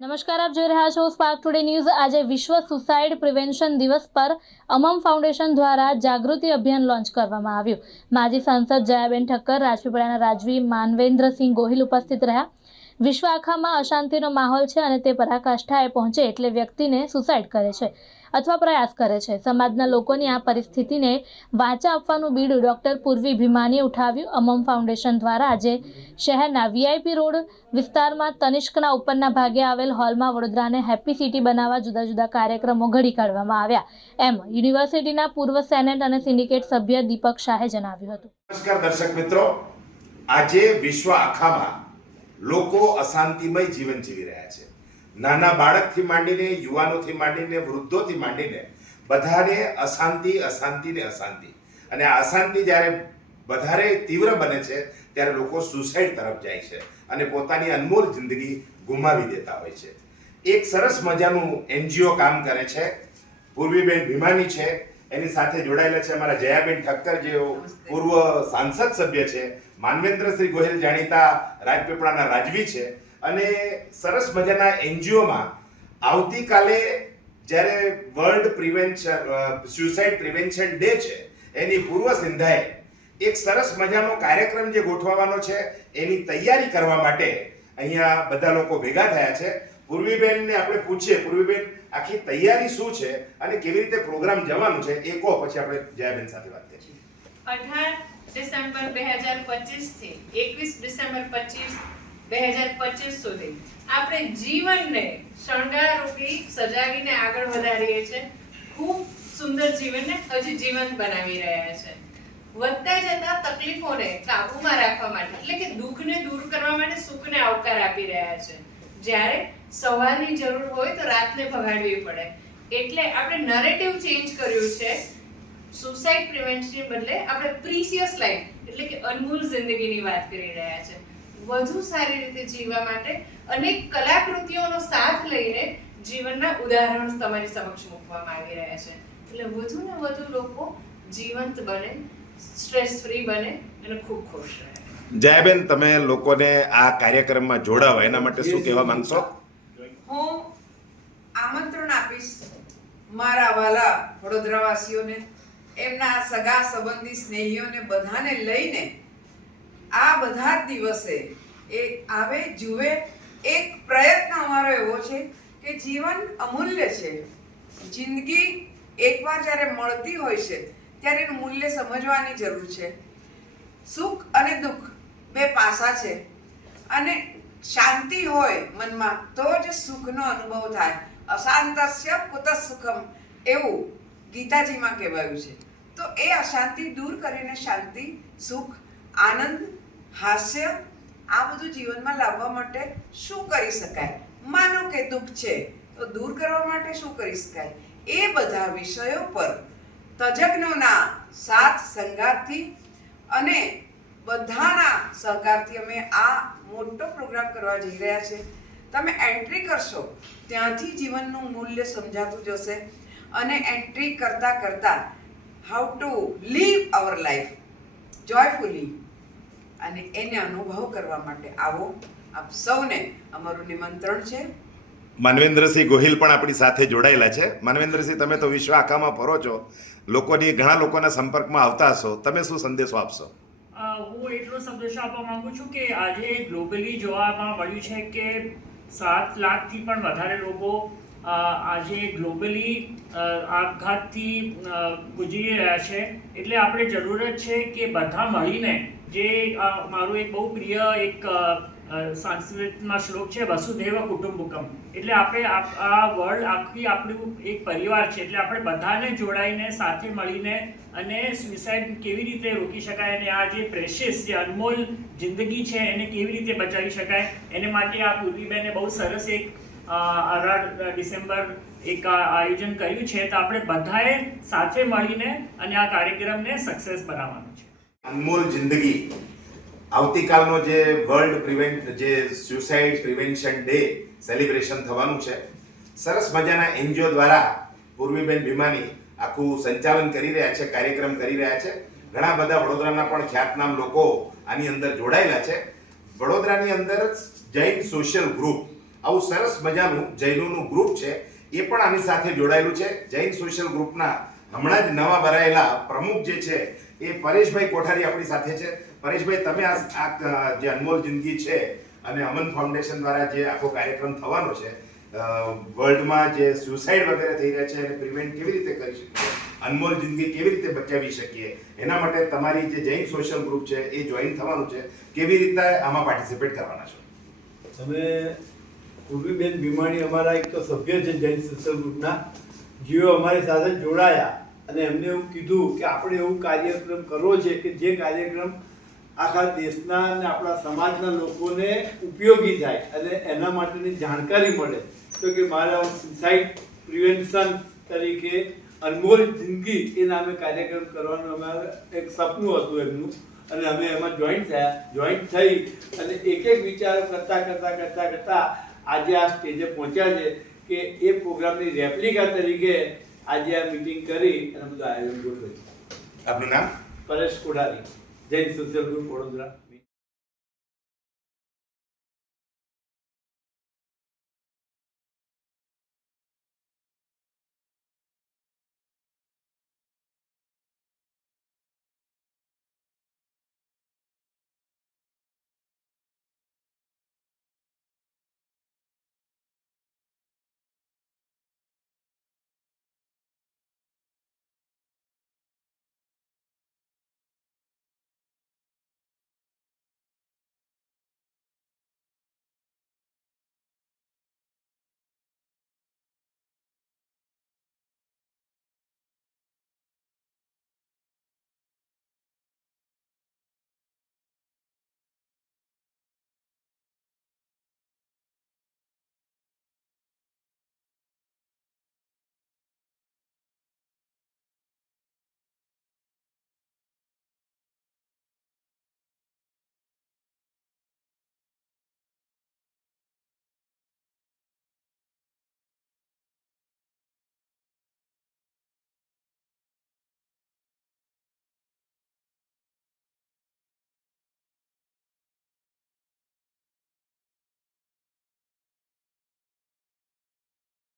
નમસ્કાર, આપ જોઈ રહ્યા છો સ્પાર્ક ટુડે ન્યૂઝ આજે વિશ્વ સુસાઇડ પ્રિવેન્શન દિવસ પર અમમ ફાઉન્ડેશન દ્વારા જાગૃતિ અભિયાન લોન્ચ કરવામાં આવ્યું. માજી સાંસદ જયાબેન ઠક્કર, રાજપીપળાના રાજવી માનવેન્દ્રસિંહ ગોહિલ ઉપસ્થિત રહ્યા. વિશ્વ આખામાં અશાંતિનો માહોલ છે અને તે પરાકાષ્ઠાએ પહોંચે એટલે વ્યક્તિને સુસાઇડ કરે છે. અથવા પ્રયાસ કરે છે. સમાજના લોકોની આ પરિસ્થિતિને વાચા આપવાનું બીડું ડૉક્ટર પૂર્વી ભીમાનીએ ઉઠાવ્યું. અમમ ફાઉન્ડેશન દ્વારા આજે શહેરના વીઆઈપી રોડ વિસ્તારમાં તનિષ્કના ઉપરના ભાગે આવેલ હોલમાં વડોદરાને હેપી સિટી બનાવવા જુદા જુદા કાર્યક્રમો ઘડી કાઢવામાં આવ્યા. એમ યુનિવર્સિટીના પૂર્વ સેનેટ અને સિન્ડિકેટ સભ્ય દીપક શાહે જણાવ્યું હતું. નમસ્કાર દર્શક મિત્રો. આજે વિશ્વ આખામાં લોકો અશાંતિમય જીવન જીવી રહ્યા છે. નાના બાળકથી માંડીને, યુવાનોથી માંડીને, વૃદ્ધોથી માંડીને બધાને અશાંતિ અશાંતિ ને અશાંતિ. અને અશાંતિ જ્યારે વધારે તીવ્ર બને છે, ત્યારે લોકો સુસાઇડ તરફ જાય છે અને પોતાની અનમોલ જિંદગી ગુમાવી દેતા હોય છે. એક સરસ મજાનું એનજીઓ કામ કરે છે. પૂર્વીબેન ભીમાની છે. એની સાથે જોડાયેલા છે અમારા જયાબેન ઠક્કર જેઓ પૂર્વ સાંસદ સભ્ય છે. માનવેન્દ્રશ્રી ગોહિલ જાણીતા રાજપીપળાના રાજવી છે. અને સરસ મજાના એનજીઓમાં આવતીકાલે જ્યારે world prevention suicide prevention day છે, એની પૂર્વ સંધ્યાએ એક સરસ મજાનો કાર્યક્રમ જે ગોઠવવાનો છે, એની તૈયારી કરવા માટે અહીંયા બધા લોકો ભેગા થયા છે. પૂર્વીબેનને આપણે પૂછીએ, પૂર્વીબેન, આખી તૈયારી શું છે અને કેવી રીતે પ્રોગ્રામ જવાનું છે, એ કહો, પછી આપણે જયાબેન સાથે વાત કરીએ. અઢાર ડિસેમ્બર બે હજાર પચીસથી એકવીસ ડિસેમ્બર પચીસ બે હજાર પચીસ સુધી. આપણે જીવનને શણગારરૂપી સજાવીને આગળ વધારીએ છીએ. ખૂબ સુંદર જીવનને હજી જીવંત બનાવી રહ્યા છે. વધતા જતા તકલીફોને કાબૂમાં રાખવા માટે, એટલે કે દુઃખને દૂર કરવા માટે સુખને આવકાર આપી રહ્યા છે. જ્યારે સવારની જરૂર હોય તો રાતને ભગાડવી પડે. એટલે આપણે નરેટિવ ચેન્જ કર્યું છે. સુસાઇડ પ્રિવેન્શન બદલે આપણે પ્રીસિયસ લાઈફ એટલે કે અનમોલ જિંદગીની વાત કરી રહ્યા છે. વધુ સારી રીતે જીવવા માટે અનેક કલાકૃતિઓનો સાથ લઈને જીવનના ઉદાહરણ તમારી સમક્ષ મૂકવામાં આવી રહ્યા છે. એટલે વધુ ને વધુ લોકો જીવંત બને સ્ટ્રેસ ફ્રી બને અને ખૂબ ખુશ રહે. જયાબેન તમે લોકોને આ કાર્યક્રમમાં જોડાવા એના માટે શું કહેવા માંગશો? હું આમંત્રણ આપીશ મારા વાલા વડોદરાવાસીઓને એમના સગા સંબંધી સ્નેહીઓને બધાને લઈને આ બધા જ દિવસે એ આવે, જુએ. એક પ્રયત્ન અમારો એવો છે કે જીવન અમૂલ્ય છે. જિંદગી એકવાર જ્યારે મળતી હોય છે, ત્યારે એનું મૂલ્ય સમજવાની જરૂર છે. સુખ અને દુઃખ બે પાસા છે. અને શાંતિ હોય મનમાં, તો જ સુખનો અનુભવ થાય. અશાંતસ્ય કુત સુખમ એવું ગીતાજીમાં કહેવાયું છે. તો એ અશાંતિ દૂર કરીને શાંતિ, સુખ, આનંદ હાસ્ય આ બધું જીવનમાં લાવવા માટે શું કરી શકાય? માનો કે દુઃખ છે, તો દૂર કરવા માટે શું કરી શકાય? એ બધા વિષયો પર તજજ્ઞોના સાથ સંગાતથી અને બધાના સહકારથી અમે આ મોટો પ્રોગ્રામ કરવા જઈ રહ્યા છે. તમે એન્ટ્રી કરશો, ત્યાંથી જીવનનું મૂલ્ય સમજાતું જશે અને એન્ટ્રી કરતાં કરતાં how to live our life joyfully અને એને અનુભવ કરવા માટે આવો. આપ સૌને અમારું નિમંત્રણ છે. માનવેન્દ્રસિંહ ગોહિલ પણ આપણી સાથે જોડાયેલા છે. માનવેન્દ્રસિંહ તમે તો વિશ્વ આખામાં ફરો છો. લોકોની ઘણા લોકોના સંપર્કમાં આવતા હશો. તમે શું સંદેશો આપશો? હું એટલો સંદેશો આપવા માંગુ છું કે આજે ગ્લોબલી જોવામાં મળ્યું છે કે સાત લાખથી પણ વધારે લોકો આજે ગ્લોબલી આપઘાતથી ગુજરી રહ્યા છે. એટલે આપણે જરૂરત છે કે બધા મળીને જે મારું એક બહુ પ્રિય એક સંસ્કૃતમાં શ્લોક છે, વસુધૈવ કુટુંબકમ. એટલે આપણે આ- વર્લ્ડ આખી આપણું એક પરિવાર છે, એટલે આપણે બધાને જોડાઈને, સાથે મળીને અને સુસાઇડ કેવી રીતે રોકી શકાય અને આ જે પ્રેશિયસ જે અનમોલ જિંદગી છે, એને કેવી રીતે બચાવી શકાય, એને માટે આ પૂર્વીબેને બહુ સરસ એક અઢાર ડિસેમ્બર એક આયોજન કર્યું છે, તો આપણે બધાએ સાથે મળીને અને આ કાર્યક્રમને સક્સેસ બનાવવાનો છે. અનમોલ જિંદગી. આવતીકાલનો જે વર્લ્ડ પ્રિવેન્ટ જે સ્યુસાઇડ પ્રિવેન્શન ડે સેલિબ્રેશન થવાનું છે, સરસ મજાના એનજીઓ દ્વારા પૂર્વીબેન ભીમાની આખું સંચાલન કરી રહ્યા છે, કાર્યક્રમ કરી રહ્યા છે. ઘણા બધા વડોદરાના પણ ખ્યાતનામ લોકો આની અંદર જોડાયેલા છે. વડોદરાની અંદર જૈન સોશિયલ ગ્રુપ આવું સરસ મજાનું જૈનોનું ગ્રુપ છે, એ પણ આની સાથે જોડાયેલું છે. જૈન સોશિયલ ગ્રુપના હમણાં જ નવા ભરાયેલા પ્રમુખ જે છે, એ પરેશભાઈ કોઠારી આપણી સાથે છે. પરેશભાઈ, તમે આ જે અનમોલ જિંદગી છે અને અમન ફાઉન્ડેશન દ્વારા જે આખો કાર્યક્રમ થવાનો છે વર્લ્ડમાં જે સુસાઇડ વગેરે થઈ રહ્યા છે એને પ્રિવેન્ટ કેવી રીતે કરી શકીએ? અનમોલ જિંદગી કેવી રીતે બચાવી શકીએ? એના માટે તમારી જે જૈન સોશિયલ ગ્રુપ છે, એ જોઈન થવાનું છે. કેવી રીતે આમાં પાર્ટિસિપેટ કરવાના છો? અમે પૂર્વીબેન બીમાણી અમારા એક તો સભ્ય છે જૈન સોશિયલ ગ્રુપના જેઓ અમારી સાથે જોડાયા અને એમને એવું કીધું કે આપણે એવું કાર્યક્રમ કરવો છે કે જે કાર્યક્રમ આખા દેશના અને આપણા સમાજના લોકોને ઉપયોગી થાય અને એના માટેની જાણકારી મળે. તો કે મારા સુસાઇડ પ્રિવેન્શન તરીકે અનમોલ જિંદગી એ નામે કાર્યક્રમ કરવાનું અમારે એક સપનું હતું એમનું. અને અમે એમાં જોઈન્ટ થયા જોઈન્ટ થઈ અને એક એક વિચારો કરતાં કરતાં કરતાં કરતાં આજે આ સ્ટેજે પહોંચ્યા છે. કે એ પ્રોગ્રામની રેપ્લિકા તરીકે આજે આ મિટિંગ કરી અને બધું આયોજન ગોઠવ્યું આપનું નામ? Paresh Kothari Jain social group Vadodara.